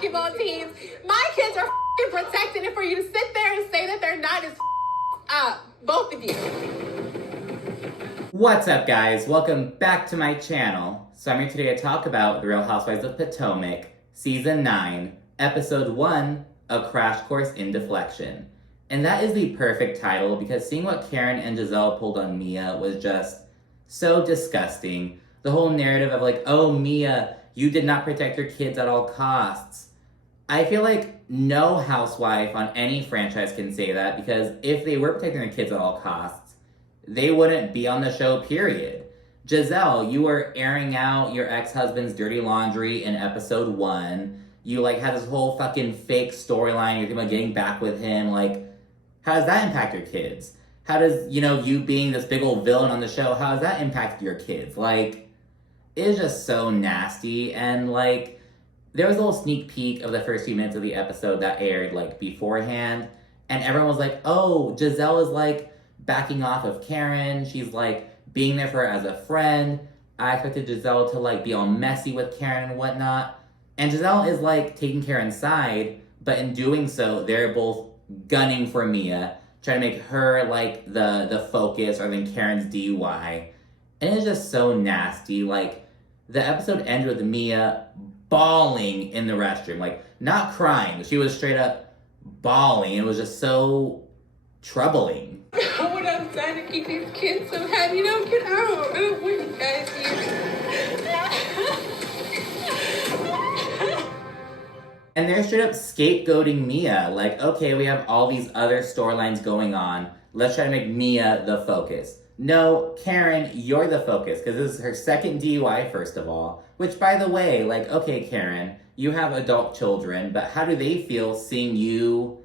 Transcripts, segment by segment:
basketball teams. My kids are protected, and for you to sit there and say that they're not is up. Both of you. What's up, guys? Welcome back to my channel. So I'm here today to talk about The Real Housewives of Potomac, Season 9, Episode 1, A Crash Course in Deflection. And that is the perfect title because seeing what Karen and Giselle pulled on Mia was just so disgusting. The whole narrative of like, oh, Mia, you did not protect your kids at all costs. I feel like no housewife on any franchise can say that because if they were protecting their kids at all costs, they wouldn't be on the show, period. Giselle, you were airing out your ex-husband's dirty laundry in episode 1. You like had this whole fucking fake storyline. You're thinking about getting back with him. Like, how does that impact your kids? How does, you being this big old villain on the show, how does that impact your kids? Like, it's just so nasty. And like, there was a little sneak peek of the first few minutes of the episode that aired like beforehand. And everyone was like, oh, Giselle is like backing off of Karen. She's like being there for her as a friend. I expected Giselle to like be all messy with Karen and whatnot. And Giselle is like taking Karen's side, but in doing so, they're both gunning for Mia, trying to make her like the focus or than Karen's DUI. And it's just so nasty. Like, the episode ended with Mia bawling in the restroom. Like, not crying. She was straight up bawling. It was just so troubling. When I'm trying to keep these kids so happy, don't get out. I don't want you guys here. And they're straight up scapegoating Mia. Like, okay, we have all these other storylines going on. Let's try to make Mia the focus. No, Karen, you're the focus, because this is her second DUI, first of all. Which, by the way, like, okay, Karen, you have adult children, but how do they feel seeing you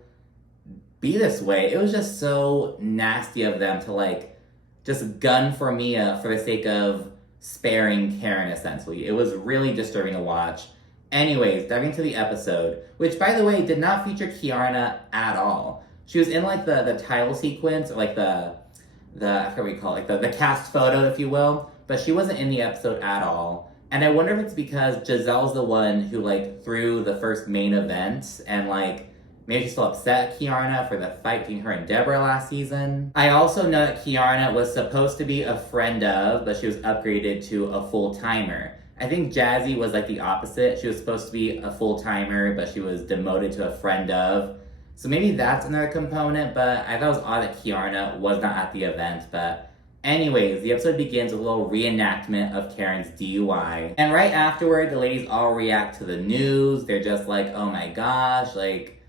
be this way? It was just so nasty of them to, like, just gun for Mia for the sake of sparing Karen, essentially. It was really disturbing to watch. Anyways, diving into the episode, which, by the way, did not feature Kiarna at all. She was in, like, the title sequence, or, like, I forget what you call it, like, the cast photo, if you will, but she wasn't in the episode at all. And I wonder if it's because Giselle's the one who, like, threw the first main event, and, like, maybe she's still upset at Kiarna for the fight between her and Deborah last season. I also know that Kiarna was supposed to be a friend of, but she was upgraded to a full-timer. I think Jazzy was like the opposite. She was supposed to be a full-timer, but she was demoted to a friend of. So maybe that's another component, but I thought it was odd that Kiarna was not at the event. But anyways, the episode begins with a little reenactment of Karen's DUI. And right afterward, the ladies all react to the news. They're just like, oh my gosh, like,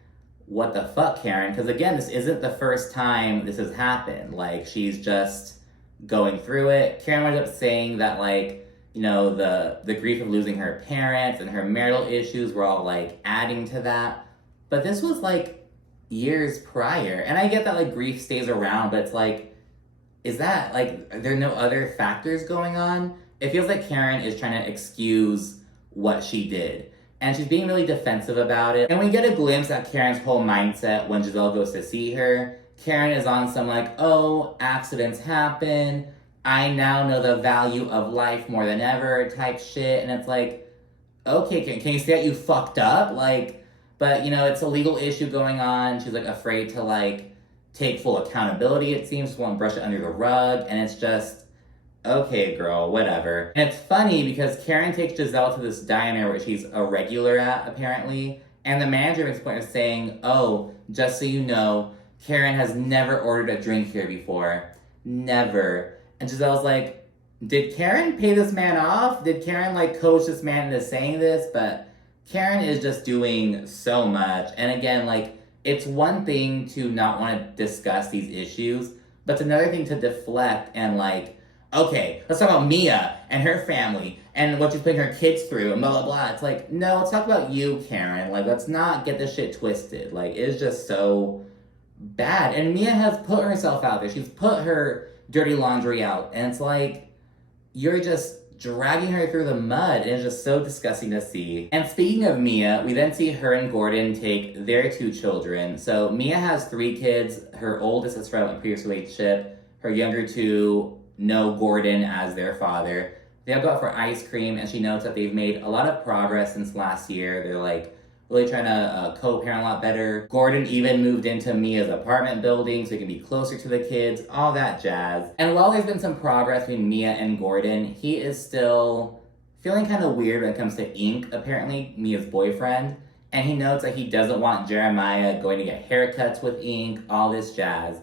what the fuck, Karen? Because again, this isn't the first time this has happened. Like, she's just going through it. Karen ended up saying that, like, the grief of losing her parents and her marital issues were all, like, adding to that. But this was, like, years prior. And I get that, like, grief stays around, but it's like, is that, like, are there no other factors going on? It feels like Karen is trying to excuse what she did. And she's being really defensive about it. And we get a glimpse at Karen's whole mindset when Giselle goes to see her. Karen is on some, like, oh, accidents happen. I now know the value of life more than ever type shit. And it's like, okay, can you say that you fucked up? Like, but, it's a legal issue going on. She's, like, afraid to, like, take full accountability, it seems. She won't brush it under the rug. And it's just, okay, girl, whatever. And it's funny because Karen takes Giselle to this diner where she's a regular at, apparently. And the manager makes a point of saying, oh, just so you know, Karen has never ordered a drink here before. Never. And Giselle's like, did Karen pay this man off? Did Karen, like, coach this man into saying this? But Karen is just doing so much. And again, like, it's one thing to not want to discuss these issues, but it's another thing to deflect and, like, okay, let's talk about Mia and her family and what she's putting her kids through and blah, blah, blah. It's like, no, let's talk about you, Karen. Like, let's not get this shit twisted. Like, it's just so bad. And Mia has put herself out there. She's put her dirty laundry out, and it's like, you're just dragging her through the mud, and it's just so disgusting to see. And speaking of Mia, we then see her and Gordon take their 2 children. So Mia has 3 kids. Her oldest is from a previous relationship. Her younger 2 know Gordon as their father. They all go out for ice cream, and she notes that they've made a lot of progress since last year. They're like really trying to co-parent a lot better. Gordon even moved into Mia's apartment building so he can be closer to the kids, all that jazz. And while there's been some progress between Mia and Gordon, he is still feeling kind of weird when it comes to Ink, apparently, Mia's boyfriend. And he notes that he doesn't want Jeremiah going to get haircuts with Ink, all this jazz.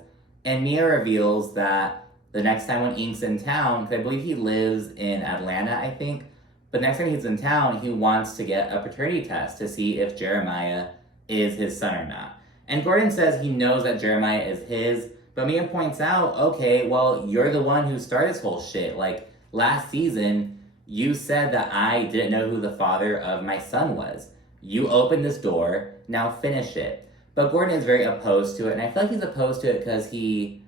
And Mia reveals that the next time when Ink's in town, because I believe he lives in Atlanta, I think, but next time he's in town, he wants to get a paternity test to see if Jeremiah is his son or not. And Gordon says he knows that Jeremiah is his, but Mia points out, okay, well, you're the one who started this whole shit. Like, last season, you said that I didn't know who the father of my son was. You opened this door, now finish it. But Gordon is very opposed to it, and I feel like he's opposed to it because he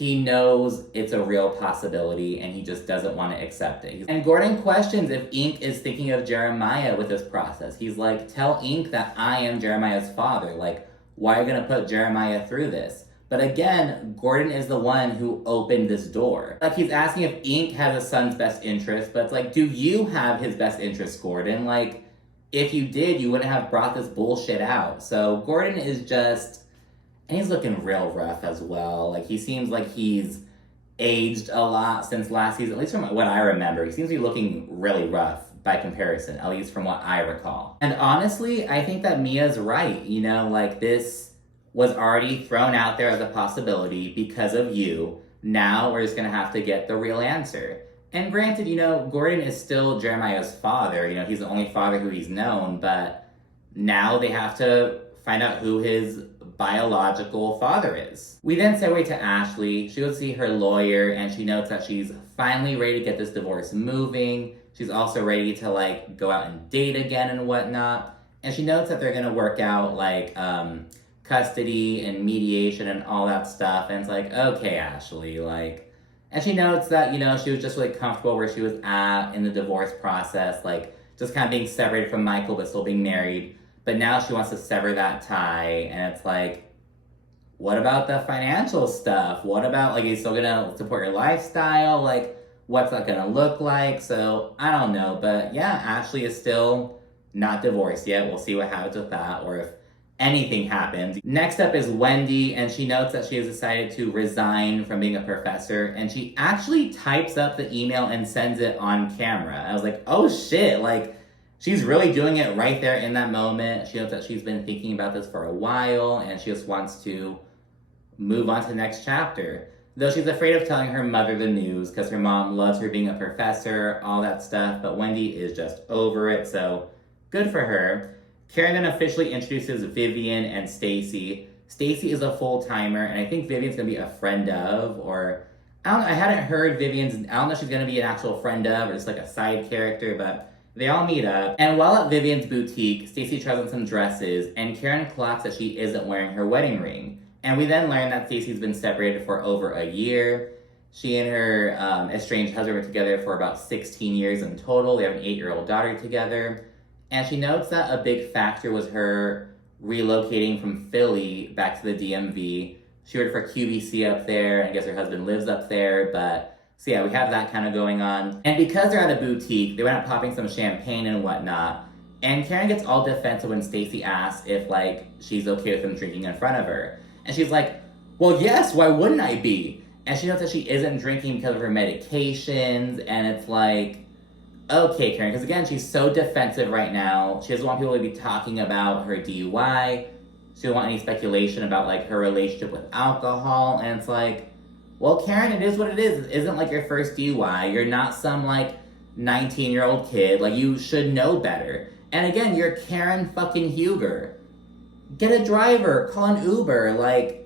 knows it's a real possibility and he just doesn't want to accept it. And Gordon questions if Ink is thinking of Jeremiah with this process. He's like, tell Ink that I am Jeremiah's father. Like, why are you going to put Jeremiah through this? But again, Gordon is the one who opened this door. Like, he's asking if Ink has a son's best interest, but it's like, do you have his best interest, Gordon? Like, if you did, you wouldn't have brought this bullshit out. So Gordon is just... And he's looking real rough as well. Like, he seems like he's aged a lot since last season, at least from what I remember. He seems to be looking really rough by comparison, at least from what I recall. And honestly, I think that Mia's right. You know, like, this was already thrown out there as a possibility because of you. Now we're just going to have to get the real answer. And granted, you know, Gordon is still Jeremiah's father. You know, he's the only father who he's known, but now they have to find out who his biological father is. We then segue to Ashley. She goes to see her lawyer and she notes that she's finally ready to get this divorce moving. She's also ready to, like, go out and date again and whatnot. And she notes that they're gonna work out, like, custody and mediation and all that stuff. And it's like, okay, Ashley, like... And she notes that, you know, she was just really comfortable where she was at in the divorce process, like, just kind of being separated from Michael but still being married. But now she wants to sever that tie, and it's like, what about the financial stuff? What about, like, are you still gonna support your lifestyle? Like, what's that gonna look like? So, I don't know, but yeah, Ashley is still not divorced yet. We'll see what happens with that, or if anything happens. Next up is Wendy, and she notes that she has decided to resign from being a professor, and she actually types up the email and sends it on camera. I was like, oh shit, like, she's really doing it right there in that moment. She knows that she's been thinking about this for a while, and she just wants to move on to the next chapter. Though she's afraid of telling her mother the news, because her mom loves her being a professor, all that stuff, but Wendy is just over it, so good for her. Karen then officially introduces Vivian and Stacy. Stacy is a full-timer, and I think Vivian's gonna be a friend of, or I don't know, I hadn't heard Vivian's, I don't know if she's gonna be an actual friend of, or just like a side character, but they all meet up, and while at Vivian's boutique, Stacy tries on some dresses, and Karen clocks that she isn't wearing her wedding ring. And we then learn that Stacy's been separated for over a year. She and her estranged husband were together for about 16 years in total. They have an 8-year-old daughter together. And she notes that a big factor was her relocating from Philly back to the DMV. She worked for QVC up there, and I guess her husband lives up there, but... So yeah, we have that kind of going on. And because they're at a boutique, they went out popping some champagne and whatnot. And Karen gets all defensive when Stacy asks if, like, she's okay with him drinking in front of her. And she's like, well, yes, why wouldn't I be? And she notes that she isn't drinking because of her medications. And it's like, okay, Karen, because again, she's so defensive right now. She doesn't want people to be talking about her DUI. She doesn't want any speculation about, like, her relationship with alcohol. And it's like, well, Karen, it is what it is. It isn't like your first DUI. You're not some, like, 19-year-old kid. Like, you should know better. And again, you're Karen fucking Huger. Get a driver. Call an Uber. Like,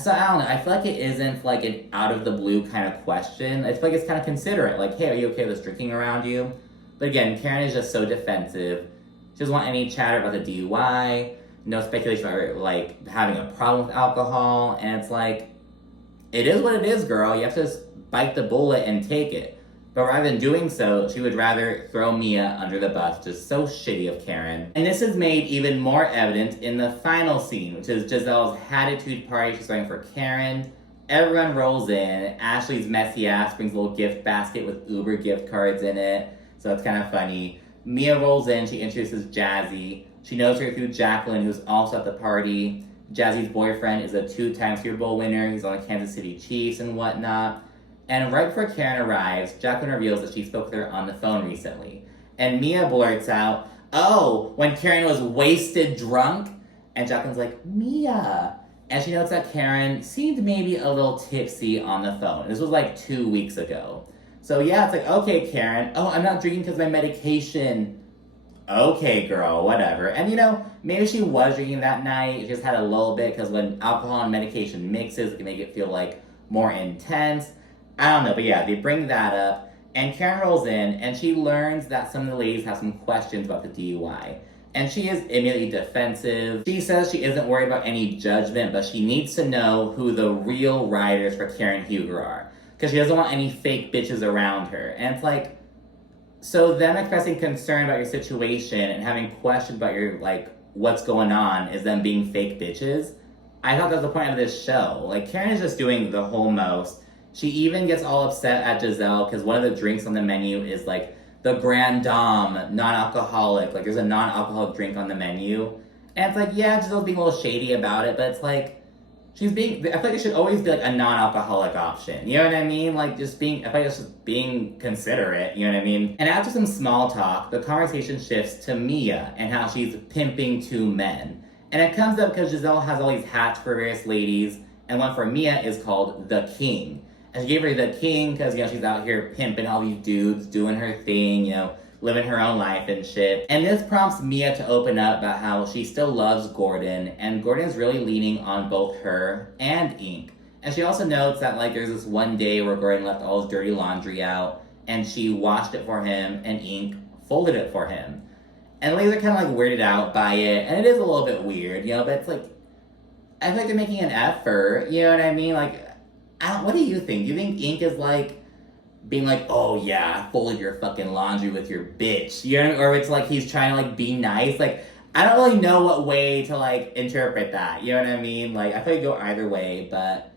so I don't know. I feel like it isn't, like, an out-of-the-blue kind of question. I feel like it's kind of considerate. Like, hey, are you okay with us drinking around you? But again, Karen is just so defensive. She doesn't want any chatter about the DUI. No speculation about her, like, having a problem with alcohol. And it's like... It is what it is, girl. You have to just bite the bullet and take it. But rather than doing so, she would rather throw Mia under the bus. Just so shitty of Karen. And this is made even more evident in the final scene, which is Giselle's Hatitude party. She's going for Karen. Everyone rolls in. Ashley's messy ass brings a little gift basket with Uber gift cards in it. So it's kind of funny. Mia rolls in. She introduces Jazzy. She knows her through Jacqueline, who's also at the party. Jazzy's boyfriend is a 2-time Super Bowl winner. He's on the Kansas City Chiefs and whatnot. And right before Karen arrives, Jacqueline reveals that she spoke with her on the phone recently. And Mia blurts out, "Oh, when Karen was wasted drunk?" And Jacqueline's like, "Mia." And she notes that Karen seemed maybe a little tipsy on the phone. This was like 2 weeks ago. So yeah, it's like, okay, Karen. "Oh, I'm not drinking because of my medication." Okay, girl, whatever. And maybe she was drinking that night. She just had a little bit because when alcohol and medication mixes, it can make it feel like more intense. I don't know, but yeah, they bring that up. And Karen rolls in and she learns that some of the ladies have some questions about the DUI. And she is immediately defensive. She says she isn't worried about any judgment, but she needs to know who the real riders for Karen Huger are. Because she doesn't want any fake bitches around her. And it's like, so them expressing concern about your situation and having questions about your, what's going on is them being fake bitches. I thought that was the point of this show. Karen is just doing the whole most. She even gets all upset at Giselle because one of the drinks on the menu is, the Grand Dame, non-alcoholic. There's a non-alcoholic drink on the menu. And it's like, yeah, Giselle's being a little shady about it, but it's like, I feel like it should always be, a non-alcoholic option. You know what I mean? I feel like it's just being considerate, you know what I mean? And after some small talk, the conversation shifts to Mia and how she's pimping 2 men. And it comes up because Giselle has all these hats for various ladies, and one for Mia is called The King. And she gave her The King because, she's out here pimping all these dudes, doing her thing, living her own life and shit. And this prompts Mia to open up about how she still loves Gordon, and Gordon's really leaning on both her and Ink. And she also notes that, there's this one day where Gordon left all his dirty laundry out, and she washed it for him, and Ink folded it for him. And the ladies are kind of, weirded out by it, and it is a little bit weird, but it's I feel like they're making an effort, you know what I mean? What do you think? Do you think Ink is, being "Oh yeah, folded your fucking laundry with your bitch," or it's he's trying to be nice? I don't really know what way to interpret that, you know what I mean? I feel like go either way, but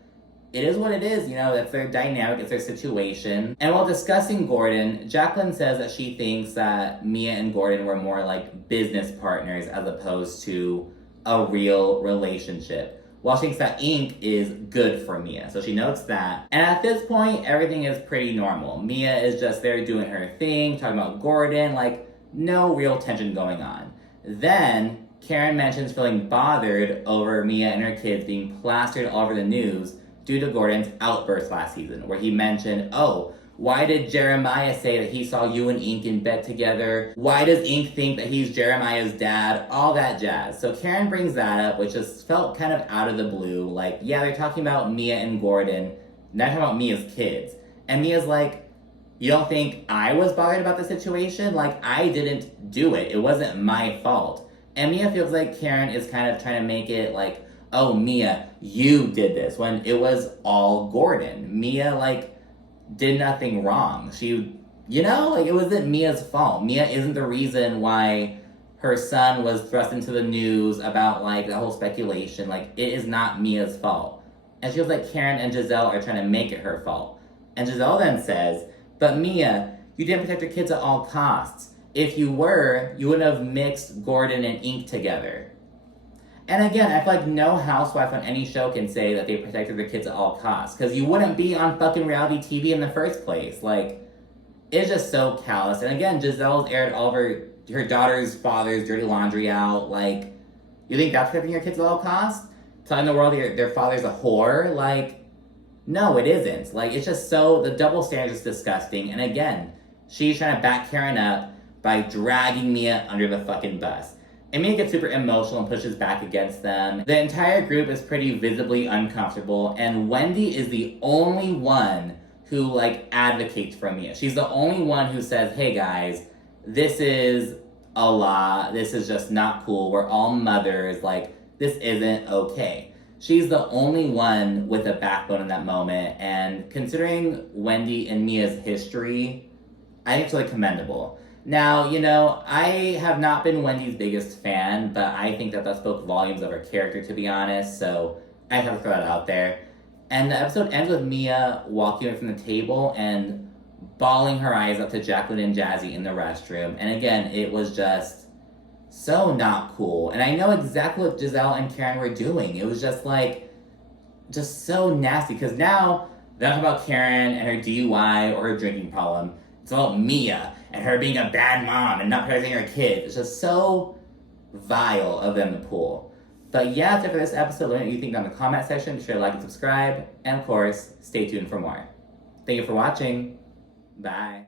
it is what it is, that's their dynamic, it's their situation. And while discussing Gordon, Jacqueline says that she thinks that Mia and Gordon were more business partners as opposed to a real relationship. While she thinks that Ink is good for Mia. So she notes that. And at this point, everything is pretty normal. Mia is just there doing her thing, talking about Gordon, no real tension going on. Then, Karen mentions feeling bothered over Mia and her kids being plastered all over the news due to Gordon's outburst last season, where he mentioned, "Oh, why did Jeremiah say that he saw you and Ink in bed together? Why does Ink think that he's Jeremiah's dad?" All that jazz. So Karen brings that up, which just felt kind of out of the blue. Yeah, they're talking about Mia and Gordon, not talking about Mia's kids. And Mia's "You don't think I was bothered about the situation? I didn't do it. It wasn't my fault." And Mia feels like Karen is kind of trying to make it "Oh, Mia, you did this," when it was all Gordon. Mia, did nothing wrong. She, it wasn't Mia's fault. Mia isn't the reason why her son was thrust into the news about, the whole speculation. It is not Mia's fault. And she feels like Karen and Giselle are trying to make it her fault. And Giselle then says, "But Mia, you didn't protect your kids at all costs. If you were, you wouldn't have mixed Gordon and Ink together." And again, I feel like no housewife on any show can say that they protected their kids at all costs. Because you wouldn't be on fucking reality TV in the first place. It's just so callous. And again, Giselle's aired all of her daughter's father's dirty laundry out. You think that's protecting your kids at all costs? Telling the world their father's a whore? No, it isn't. It's just so, the double standard is disgusting. And again, she's trying to back Karen up by dragging Mia under the fucking bus. And Mia gets super emotional and pushes back against them. The entire group is pretty visibly uncomfortable, and Wendy is the only one who, advocates for Mia. She's the only one who says, "Hey guys, this is a lot. This is just not cool. We're all mothers. This isn't okay." She's the only one with a backbone in that moment, and considering Wendy and Mia's history, I think it's really commendable. Now, I have not been Wendy's biggest fan, but I think that spoke volumes of her character, to be honest, so I have to throw that out there. And the episode ends with Mia walking away from the table and bawling her eyes out to Jacqueline and Jazzy in the restroom. And again, it was just so not cool. And I know exactly what Giselle and Karen were doing. It was just like, just so nasty. Because now, they're not talking about Karen and her DUI or her drinking problem. It's about Mia and her being a bad mom and not protecting her kids. It's just so vile of them to pull. But yeah, that's it for this episode. Let me know what you think down in the comment section. Be sure to like and subscribe. And of course, stay tuned for more. Thank you for watching. Bye.